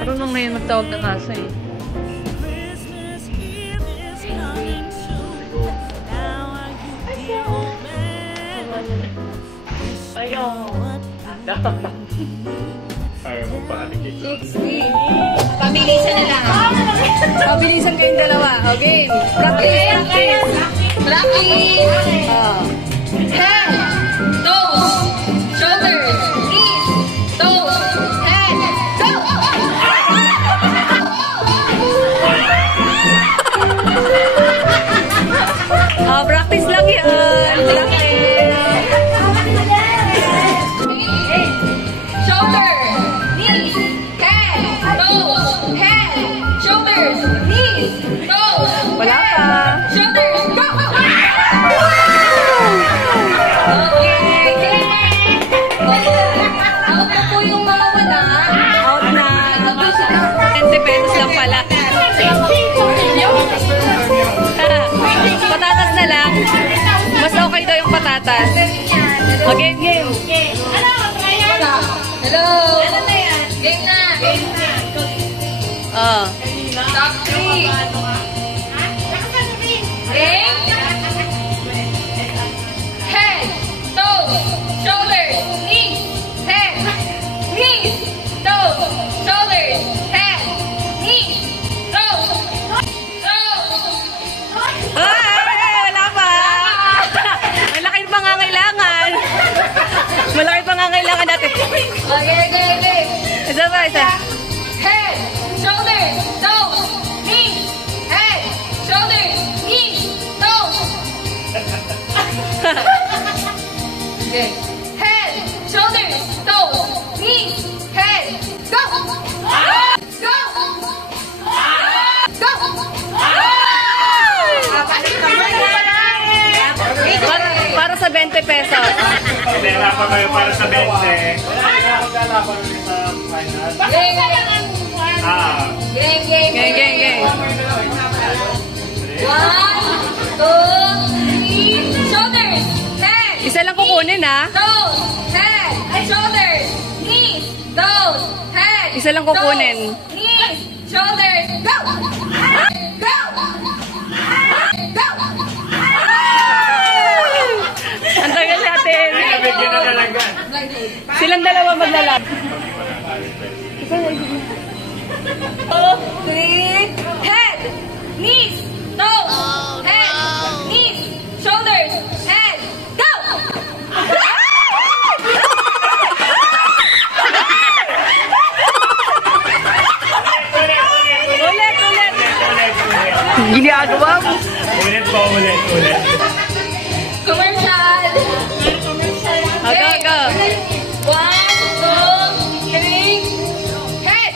Marunong na yun magtawag ng aso eh. Ayaw. Ayaw mo pa. 60. Pabilisan na lang. Pabilisan kayong dalawa. Okay. Practice. Practice. Head. Toes. Shoulders. Knees. Toes. Head. Go! Practice lang yan. Shoulder, knees, head, toes, head, shoulders, knees, toes. Wala pa. Shoulders, go! Okay. Out na po yung mga wala. Out na. 20 pesos lang pala. Patatas na lang. Mas okay daw yung patatas. Okay, game. Hello! Ano na yan? Game na! Game na! Top 3! Game! Head! Toes! Shoulders! Knees! Head! Knees! Toes! Shoulders! Head! Knees! Toes! Toes! Wala pa! Malaki pangangailangan! Malaki pangangailangan natin. Okay. Isa pa, isa. Head, shoulders, toes, knees. Head, shoulders, knees, toes. Okay. Head, shoulders, toes, knees. Head, go. Go. Go. Para sa 20 pesos. Pera pa kayo para sa 20. Magkalaban ulit sa final. Game. 1, 2, 3. Shoulders, head. Isa lang kukunin ha. Toes, head, shoulders, knees, toes, head. Isa lang kukunin. Knees, shoulders, go. Go. Go. Ang tagal natin. Nabigyan na talaga. Silang dalawa maglalab. 2, 3, head, knees, toes, head, knees, shoulders, head, go! Ulit. Ginagawa mo. Ulit. Commercial. Go. 1, 2, 3. Head,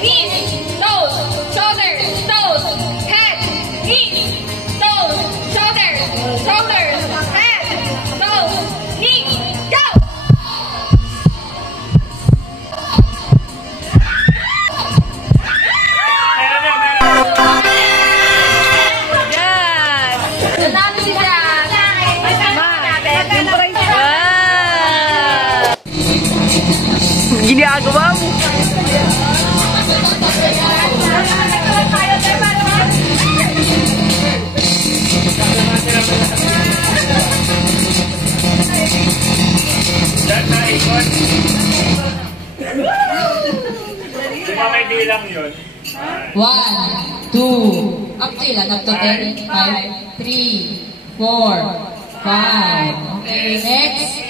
knees, toes, shoulders, toes, head, knees, toes, shoulders, head, toes, knees, go! Yes! Nanalo si Jack! Ginagawa mo. May bilang yun. 1, 2, up to ilan? Up to 10? 5, 3, 4, 5. Okay, next.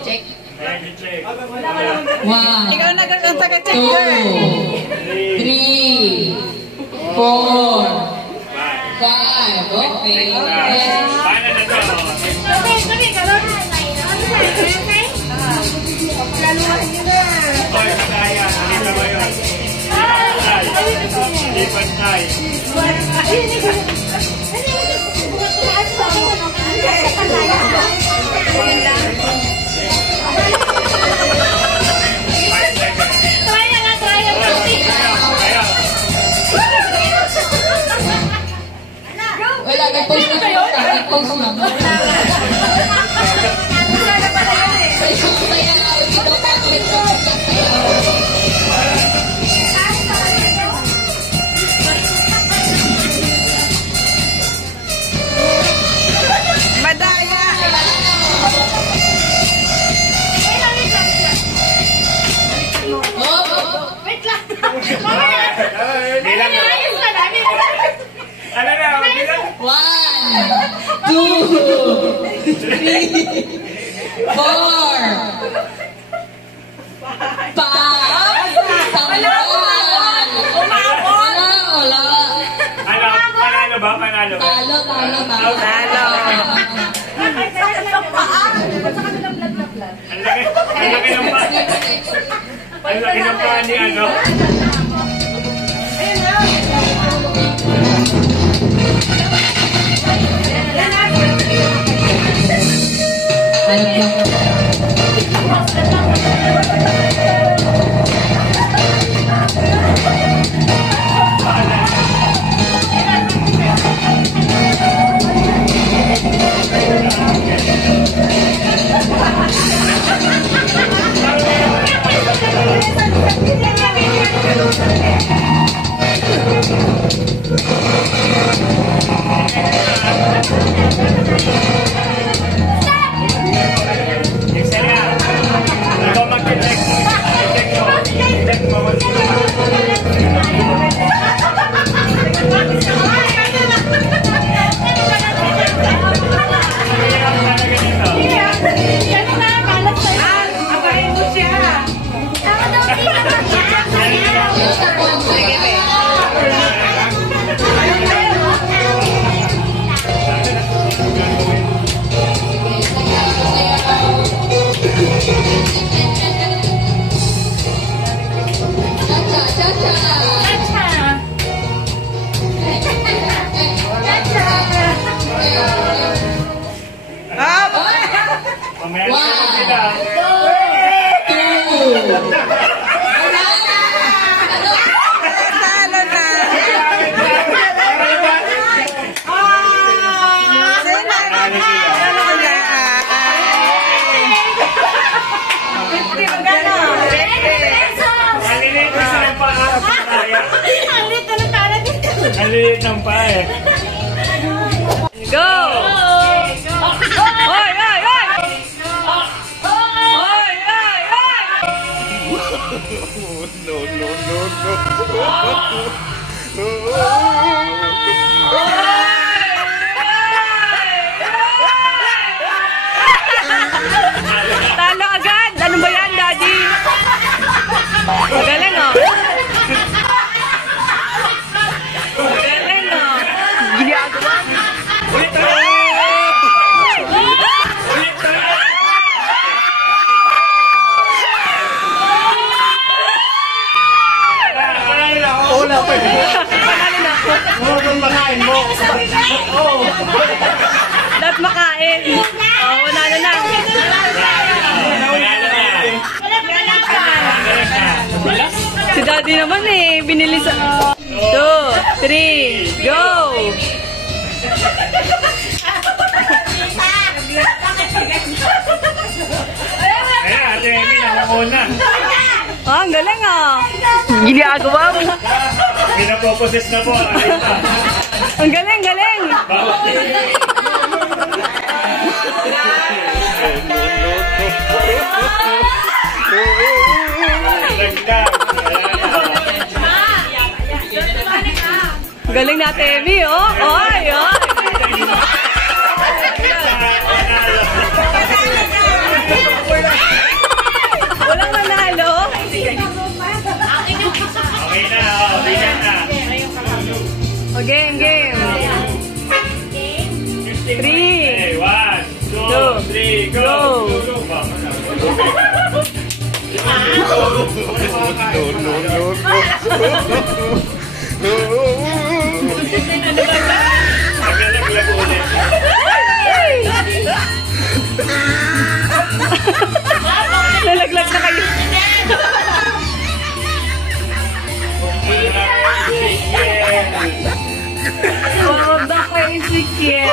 check. Check. 1, 2, 3, 4, 5. Okay. Paano na to? Hoy, madaya. Dito ba yun? Lipat tayo. Wala, nag-post na kayo? Nag-post na. Madaya! Wait lang. Bilang na. Ano na? Bilang. 1, 2, 3, 4, 5. Wala. Ano? Panalo ba? Panalo ba? Talo. Ang laki ng pa. Ang laki ng pa ni ano? Maliit ng pa eh. Go! Hoy! Hoy! Hoy! Hoy! Hoy! Hoy! Talo agad! Ano ba yan, Daddy? Magaling, oh. Magaling, oh. Ginagawa. Wala pa eh. Panalo na ako. Makain mo. Oo. Dapat makain. Oh, panalo na. Si Daddy naman eh, binili sa... 2, 3, go! Ayan, Ate Amy, nakakuna. Oh, ang galing ah. Ginagawa mo. Pinapoposes na po. Ang galing, galing. Galing natin, Amy, oh. Oy, oy. Naglalaglag ulit. Nalaglag na kayo. Oh, the crazy kid.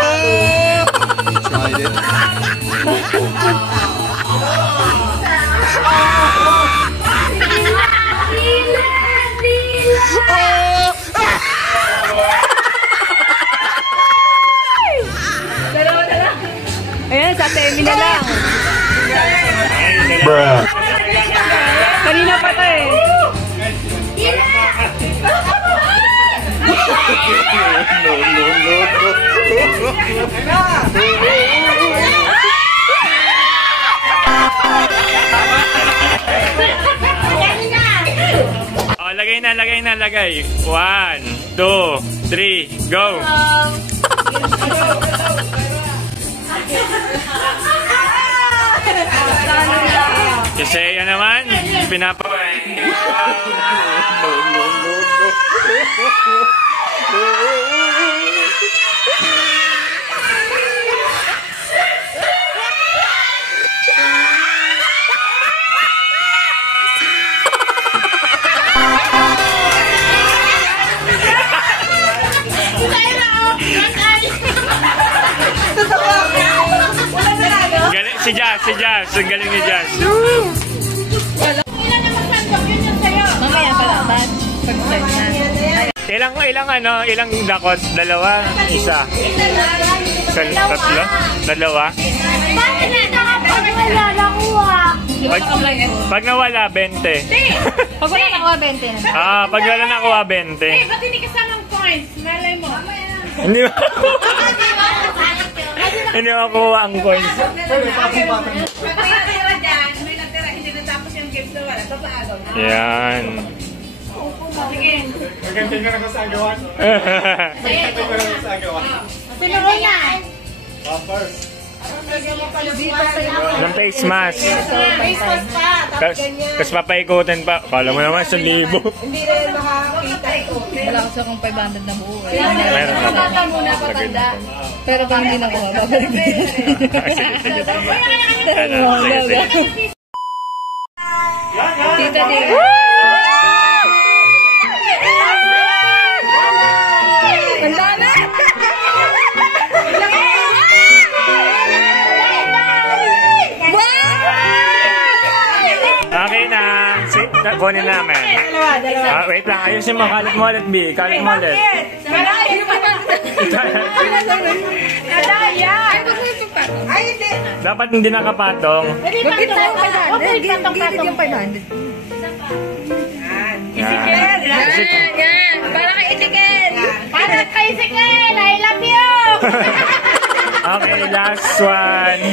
Dalawa na lang. Ayan, sa Temi na lang. Bruh. Kanina pa to eh. Oh, lagay na, lagay na, lagay. 1, 2, 3, go! Kasi yan naman, pinapaway. Galing si Jazz, si Jazz. Ang galing ni Jazz. Mamaya pa dapat. Pag-start na. Ilang dakot? Dalawa? Isa? Tatlo? Dalawa? Bakit na kapag wala nakuha? Pag nawala, 20. Pag wala nakuha, 20 na. Ah, pag wala nakuha, 20. Ba't hindi kasamang coins? Malay mo. Hindi mo hindi makuha ang coins. May natira dyan, may natira, hindi natapos yung games na wala. Papaagaw na. Yan. Magandang ka na sa agawan. Sino mo yan? First. Ng face mask. Face mask pa, tapos ganyan. Tapos papaikutin pa. Kala mo naman 1,000. Hindi na yun makakita ito. Wala kasi akong 500 na buo eh. Meron ka ba? Baka muna patanda. Pero pag hindi nakuha, babalik na yun. Sige, sige, sige. Ano, sige, sige. Tita din. Ang dami! Okay na. Kunin namin. Dalawa. Wait lang. Ayusin mo. Kalit mo ulit, B. Kalit mo ulit. Ay, hindi. Dapat hindi nakapatong. Bakit tayo 500? Gilid yung 500. Yan. Yan. Para kay Itiken. Para kay Itiken. I love you. Okay, last one.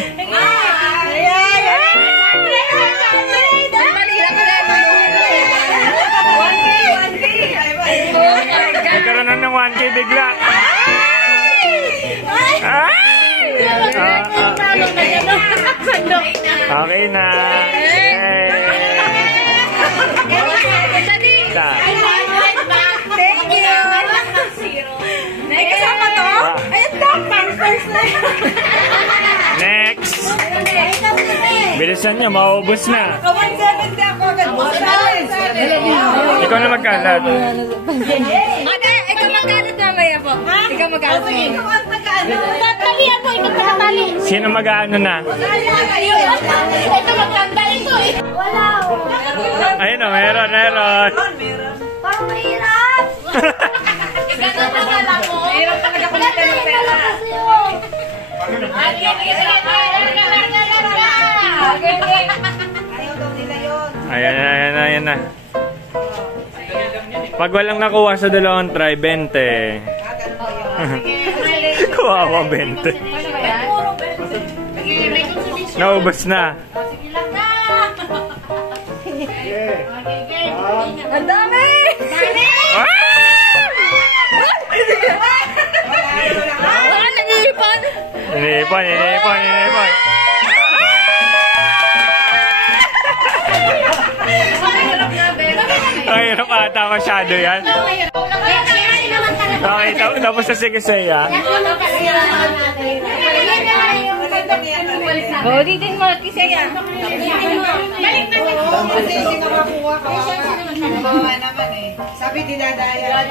Nagkaroon na ng 1K bigla. Okay na. Yay. Isa. Thank you. Ay, kasama to? Ay, ito. Pampers na yun. Next. Bilisan nyo, maubos na. 170 ako agad. Ikaw na magkalat. Ate, ikaw magalit mamaya po. Ikaw magalit Sige, mamaya. ikaw ang nag-ano. Tatalihan po, ikaw patali. Sino mag-ano na? Ito magtanggalin ko eh. Wala. Ayun o, meron, meron. Parang mahirap. Ganun na lang mo. Mahirap talaga kumita ng pera. Ayaw daw nila yun. Ayan na, ayan na, ayan na. Pag walang nakuha sa dalawang try, 20. Kuha mo 20. Naubos na. Ang dami! Nangipon. Inipon, inipon, inipon. Mahirap ata masyado yan. Okay, tapos na si Kisaya. Oh, dito mo, Kisaya. Balik na bawa naman eh. Sabi dinadaya.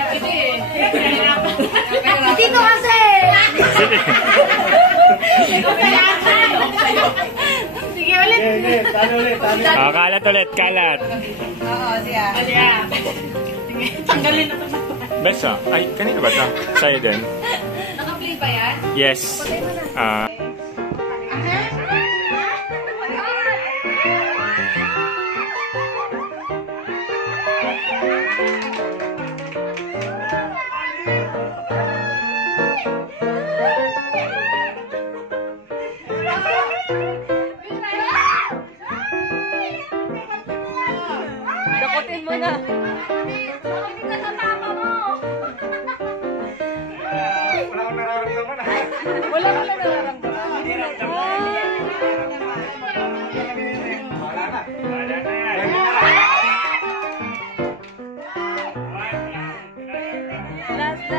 Dito kasi! Sige ulit. Kalat ulit, kalat. Oo, siya. Tanggalin na to. Beso. Ay, kanina ba ito? Sa'yo din. Naka-play ba yan? Yes. Dakotin mo na. Dakotin ka sa tama mo. Wala akong nararamdaman ah. Wala ka lang nararamdaman. Wala na. Wala na yan. Last.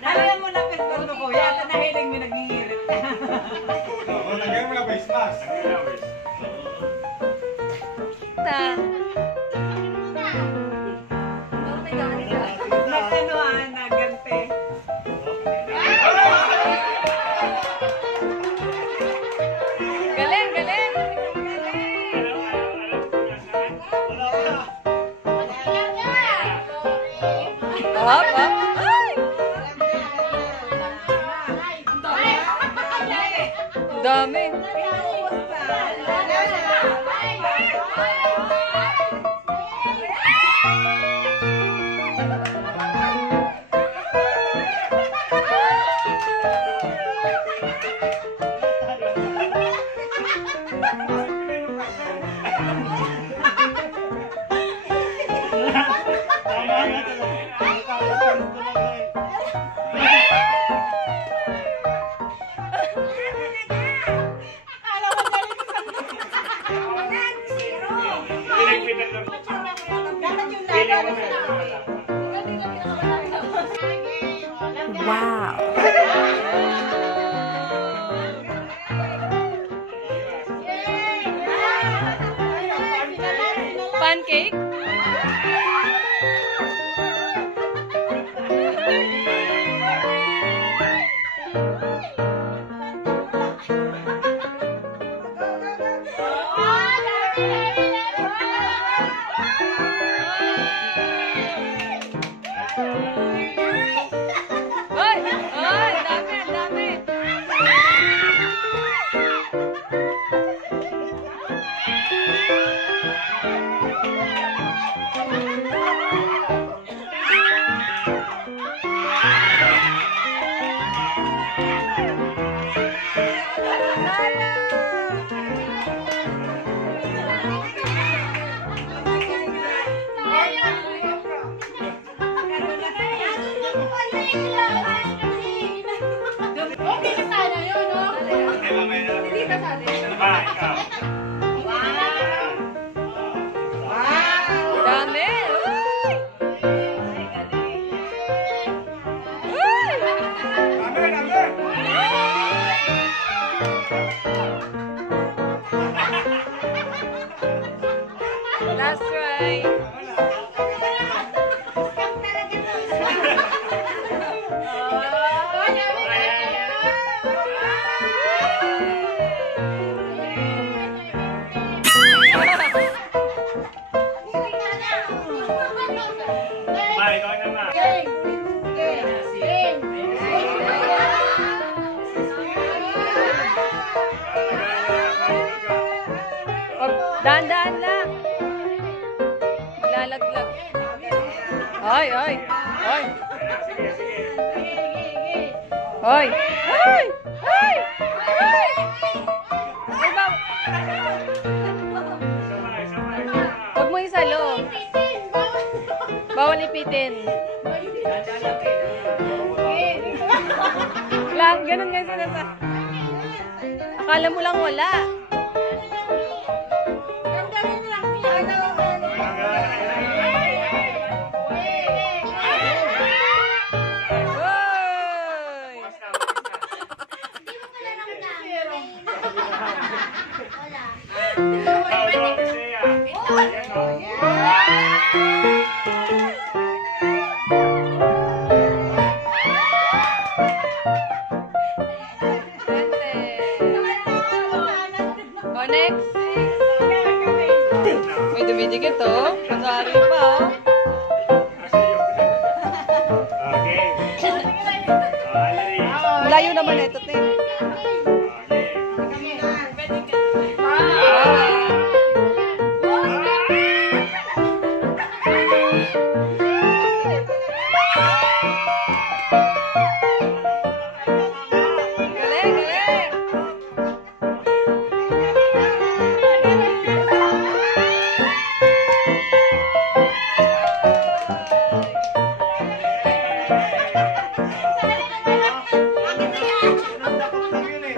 Alam mo na pagkano ko, yata nahilig mo nagningirit. Oo, lagyan mo na face mask. Nagkanuhan na gante. Galing. Hop. Ay! Dami. Pancake? Ay, dami. Dami. Last try. Ikaw naman. Dahan-dahan lang. Lalaglag. Ay, ay. Ay. Ay. Ay. Ay. Ay. Ay, huwag mo isalo. Bawal ipitin. Lang, ganun nga sila. Akala mo lang wala. Oh, next. May dumidikit, oh. Masari pa, oh. Malayo naman ito, te.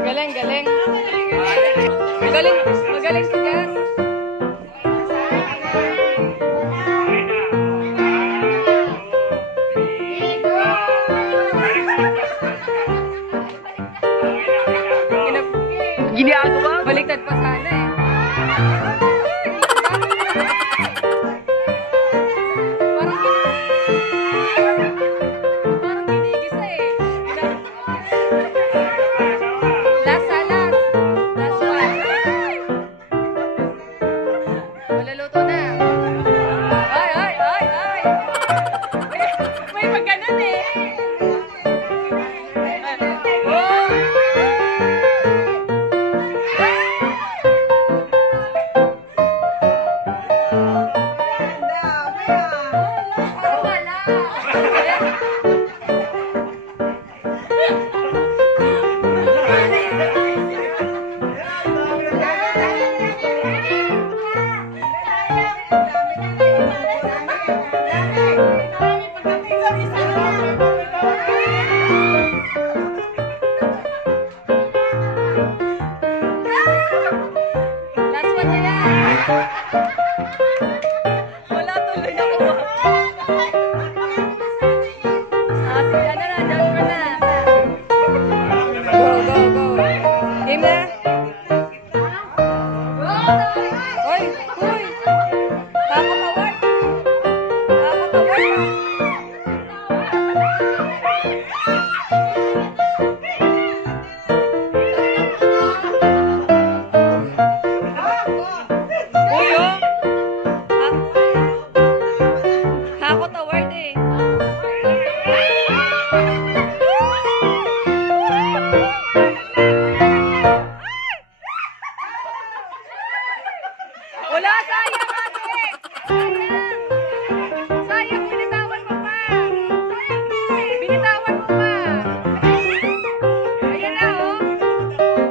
Galing, galing. Magaling, magaling si Jess. Ginagawa? Baliktad pa sana eh. Parang ginigisa eh. Last one. Maluluto na. Ay, ay, ay, ay. May maganon eh. Wala tuloy na kuha. Sige na, Joshua na. Go, go, go. Game na. Hoy, hoy. Kakakaward. Kakakaward. Wala, sayang ate! Sayang! Sayang, binitawan mo pa! Binitawan mo pa! Ayan na, oh!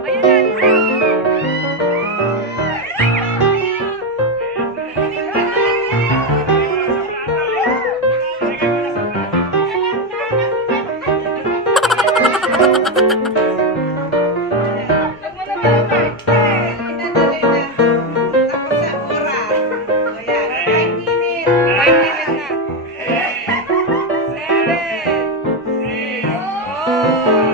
Ayan na, Oh!